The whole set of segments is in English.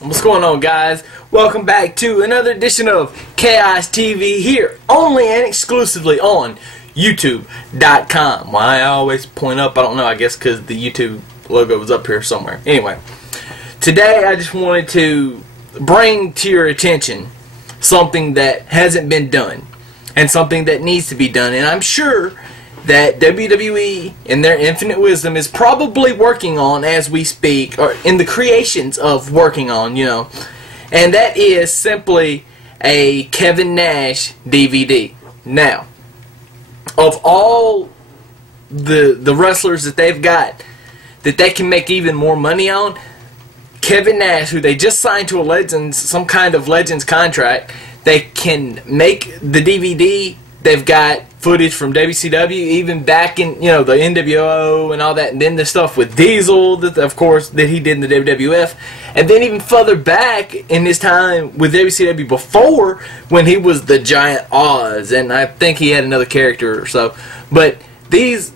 What's going on, guys? Welcome back to another edition of Chaos TV here, only and exclusively on YouTube.com. Why I always point up, I don't know, I guess because the YouTube logo was up here somewhere. Anyway, today I just wanted to bring to your attention something that hasn't been done and something that needs to be done, and I'm sure that WWE in their infinite wisdom is probably working on as we speak, or in the creations of working on, and that is simply a Kevin Nash DVD. Now, of all the wrestlers that they've got that they can make even more money on, Kevin Nash, who they just signed to some kind of Legends contract, they can make the DVD. They've got footage from WCW, even back in, the NWO and all that, and then the stuff with Diesel, that, of course, that he did in the WWF, and then even further back in his time with WCW before, when he was the Giant Oz, and I think he had another character or so. But these,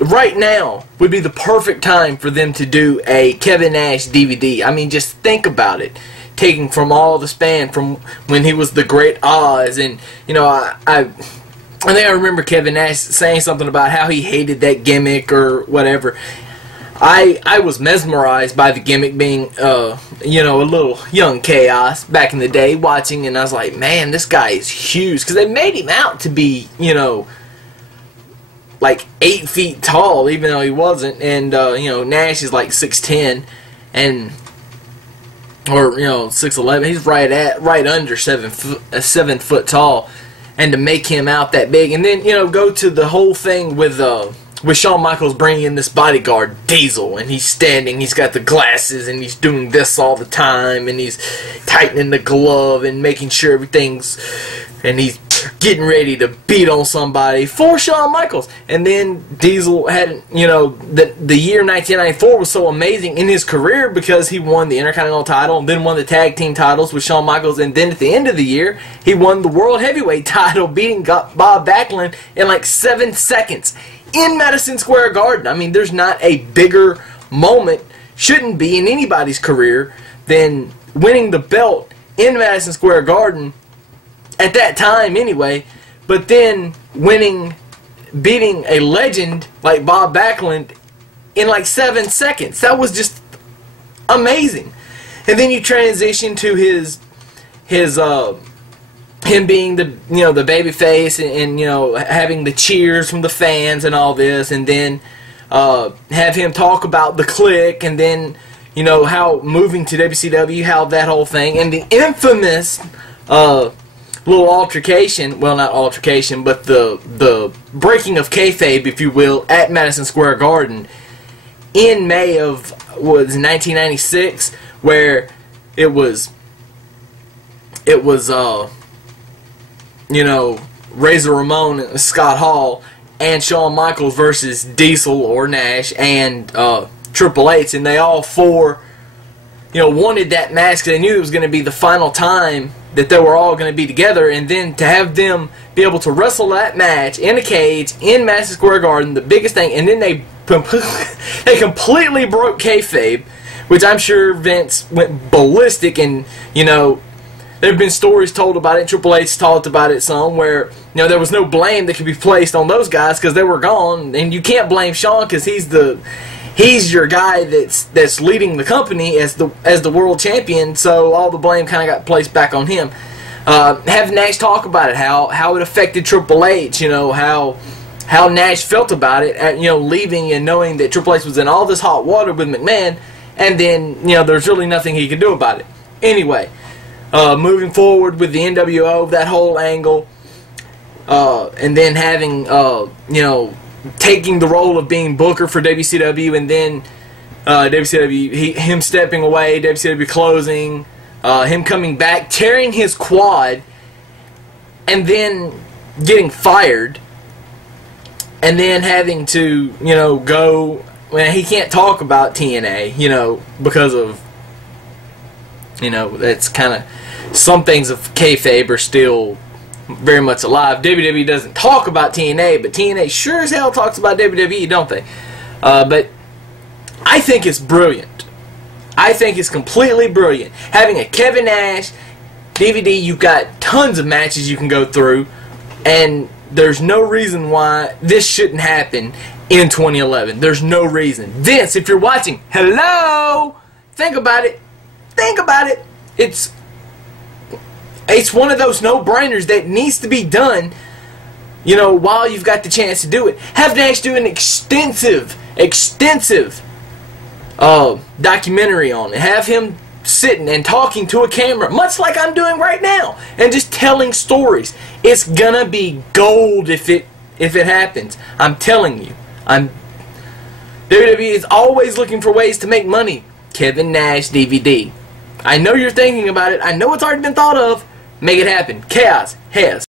right now, would be the perfect time for them to do a Kevin Nash DVD. I mean, just think about it. Taking from all the span from when he was the Great Oz, and I think I remember Kevin Nash saying something about how he hated that gimmick or whatever. I was mesmerized by the gimmick, being a little young Chaos back in the day, watching, and I was like, man, this guy is huge, because they made him out to be like 8 feet tall, even though he wasn't, and Nash is like 6'10", and or 6'11". He's right under 7 foot tall, and to make him out that big, and then go to the whole thing with Shawn Michaels bringing in this bodyguard Diesel, and he's standing, he's got the glasses, and he's doing this all the time, and he's tightening the glove and making sure everything's, and he's getting ready to beat on somebody for Shawn Michaels. And then Diesel had, the year 1994 was so amazing in his career because he won the Intercontinental title and then won the tag team titles with Shawn Michaels, and then at the end of the year he won the World Heavyweight title, beating Bob Backlund in like 7 seconds in Madison Square Garden. I mean, there's not a bigger moment, shouldn't be, in anybody's career than winning the belt in Madison Square Garden at that time anyway, but then beating a legend like Bob Backlund in like 7 seconds. That was just amazing. And then you transition to him being the baby face, and having the cheers from the fans and all this, and then have him talk about the Clique, and then how moving to WCW, how that whole thing, and the infamous little altercation, well, not altercation, but the breaking of kayfabe, if you will, at Madison Square Garden in May of 1996, where it was Razor Ramon and Scott Hall and Shawn Michaels versus Diesel or Nash and Triple H, and they all four wanted that match because they knew it was going to be the final time that they were all going to be together, and then to have them be able to wrestle that match in a cage in Madison Square Garden, the biggest thing, and then they completely broke kayfabe, which I'm sure Vince went ballistic, and there have been stories told about it. Triple H talked about it some, where there was no blame that could be placed on those guys because they were gone, and you can't blame Shawn because he's your guy that's leading the company as the world champion, so all the blame kind of got placed back on him. Have Nash talk about it, how it affected Triple H, how Nash felt about it, leaving and knowing that Triple H was in all this hot water with McMahon, and then there's really nothing he could do about it. Anyway, moving forward with the NWO, that whole angle, and then having taking the role of being Booker for WCW, and then him stepping away, WCW closing, him coming back, tearing his quad, and then getting fired, and then having to go. Well, he can't talk about TNA, because of that's kind of, some things of kayfabe are still very much alive. WWE doesn't talk about TNA, but TNA sure as hell talks about WWE, don't they? But I think it's brilliant. I think it's completely brilliant. Having a Kevin Nash DVD, you've got tons of matches you can go through, and there's no reason why this shouldn't happen in 2011. There's no reason. Vince, if you're watching, hello! Think about it. Think about it. It's one of those no-brainers that needs to be done, you know, while you've got the chance to do it. Have Nash do an extensive documentary on it. Have him sitting and talking to a camera, much like I'm doing right now, and just telling stories. It's gonna be gold if it happens. I'm telling you. WWE is always looking for ways to make money. Kevin Nash DVD. I know you're thinking about it. I know it's already been thought of. Make it happen. Chaos has